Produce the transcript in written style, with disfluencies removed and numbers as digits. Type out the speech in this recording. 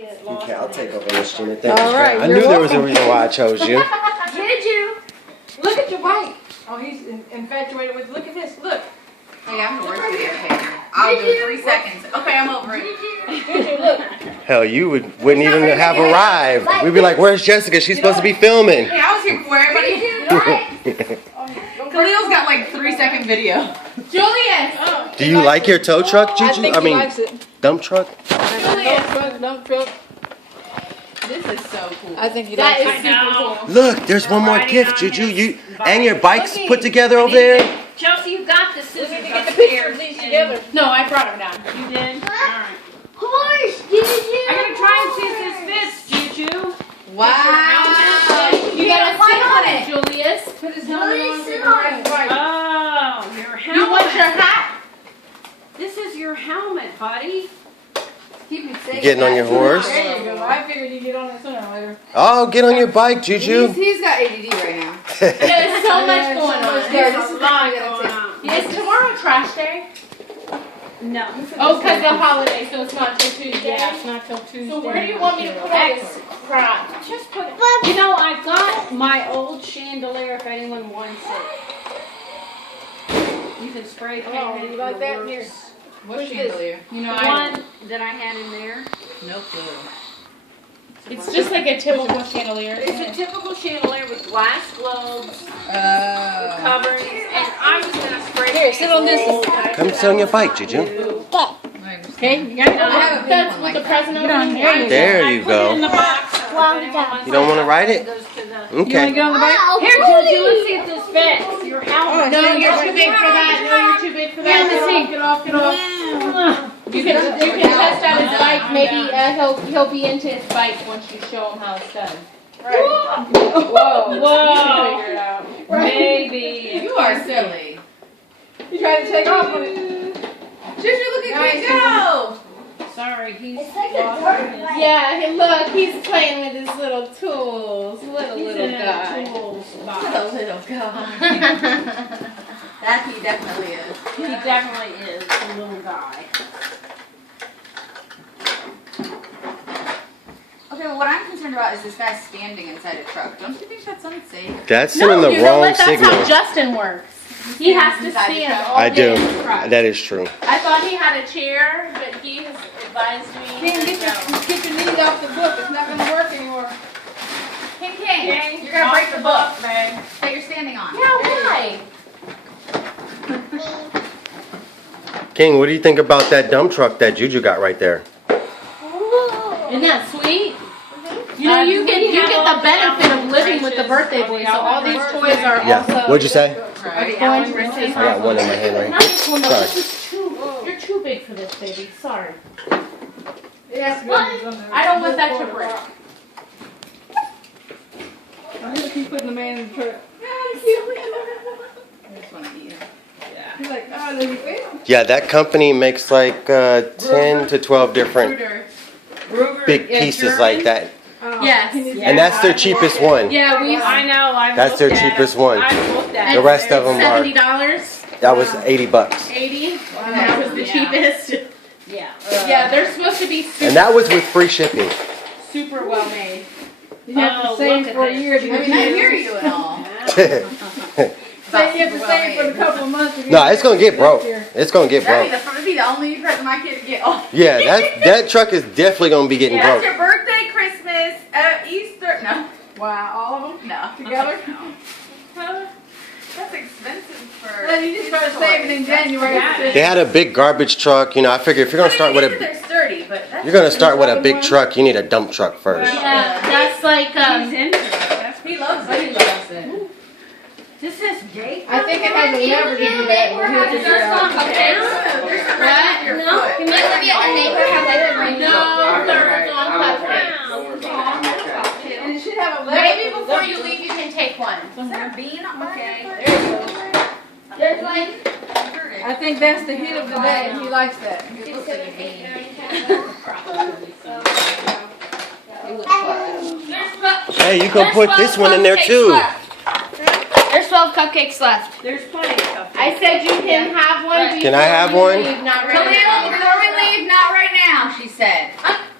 Okay, I'll take over this, Gina. Thank All you. right, I knew there was a reason why I chose you. Juju, look at your bike. Oh, he's infatuated with. Look at this. Look. Hey, I'm the worst video taker. I'll do 3 seconds. Okay, I'm over it. Juju, look. Hell, you wouldn't even have arrived. We'd be like, "Where's Jessica? She's supposed to be filming." Hey, I was here before everybody. Khalil's got like 3-second video. Julius. Do you like your tow truck, I Juju? think I he mean, likes it. dump truck. Dump truck. This is so cool. I think he likes it. super cool. Look, there's one more gift, Juju. You and your bikes put together over there. Chelsea, you got the scissors. We need to get the picture of these together. No, I brought them down. You did? Alright. Horse, Juju. I'm gonna try and see if this fits, Juju. Wow. You gotta sit on it, Julius. Put his helmet on. Sit on it. Oh, your helmet. You want your hat? This is your helmet, buddy. Keep me safe. Getting on your horse. There you go. I figured you'd get on it sooner or later. Oh, get on your bike, Juju. He's got ADD right now. There's so much going on. There's There's a lot going on. Is tomorrow trash day? No. Oh, because the holiday, so it's not till Tuesday. Yeah, it's not till Tuesday. So where do you want me to put all this crap? Just put it. You know, I got my old chandelier if anyone wants it. You can spray paint Oh, it. you like that? Here. What chandelier? You know, the one that I had in there. No clue. It's just like a typical chandelier. It's a typical chandelier with glass globes, coverings, and I was gonna spray Here, sit on this one. Come sit on your bike, Juju. Okay, you got it. That's one with like the present opening. There you I put it in the go. box. So if anyone wants You don't want to ride it? goes to the- Okay. Get on the bike. Here, Juju, let's see if this fits. Your helmet. No, you're too big for that. No, you're too big for that. Get off, get off. You can test out his bike. Maybe he'll be into his bike once you show him how it's done. Whoa. Whoa. Figure it out. Maybe. You are silly. You tried to take off on it. Juju, look at Kid go. Sorry, he's It's like a lost dirt in his- bike. Yeah, hey, look, he's playing with his little tools. He's Little in guy. a tools box. Little guy. That he definitely is. He definitely is a little guy. Okay, well, what I'm concerned about is this guy standing inside a truck. Don't you think that's unsafe? That's sending the you know wrong what? That's signal. how Justin works. He has to Inside the stand truck. all I day do. in the truck. That is true. I thought he had a chair, but he has advised me. King, get your knees off the book. It's not going to work anymore. King, you're gonna break the book that you're standing on. Yeah, why? King, what do you think about that dump truck that Juju got right there? Isn't that sweet? You know, you get the benefit of living with the birthday boy, so all these toys are Yeah. also. What'd you say? Right. Going to I got one in my hand right Not this one, though. Sorry. This is too. You're too big for this, baby. Sorry. It has to go on the I don't want that to break. I just keep putting the man in the truck. I just want to eat him. He's like, oh, let me fit. Yeah, that company makes like 10 to 12 different Bruder. big pieces like that. Oh. Yes. And that's their cheapest one. Yeah, we. I know. I've That's looked their at cheapest it. one. I've looked at The it. rest of them are, $70. that was 80 bucks. 80. And that was the cheapest. Yeah. Yeah, they're supposed to be And that was with free shipping. super well made. You have to Oh, save look for at a year to I get mean, I it. hear you and all. Say you have to save for a couple of months. to get No, it's gonna get broke. here. It's gonna get That'd broke. be the only present my kid would get. Oh. Yeah, that truck is definitely gonna be getting That's broke. your birthday, Christmas, Easter. No. Wow, all of them No. together? That's expensive for. Well, you just start saving in January. Yeah. They had a big garbage truck. You know, I figure if you're gonna start with They're sturdy, but that's. you're gonna start with a big truck, you need a dump truck first. Yeah, that's like He's into it. That's He loves it. He loves it. This is Jake. I think it has a lever to do that. But he'll figure it out. What? No. You might live at a neighbor have like three. No, there's on cupcakes. And it should have a lever. Maybe before you leave, you can take one. Is there a bean on Okay, there you go. There's like. I think that's the hit of the day. He likes that. It looks like a bean. Hey, you can put this one in there too. There's 12 cupcakes left. There's plenty of stuff. I said you can have one. Can I have one? Not Khalil, right now. before we leave, not right now, she said.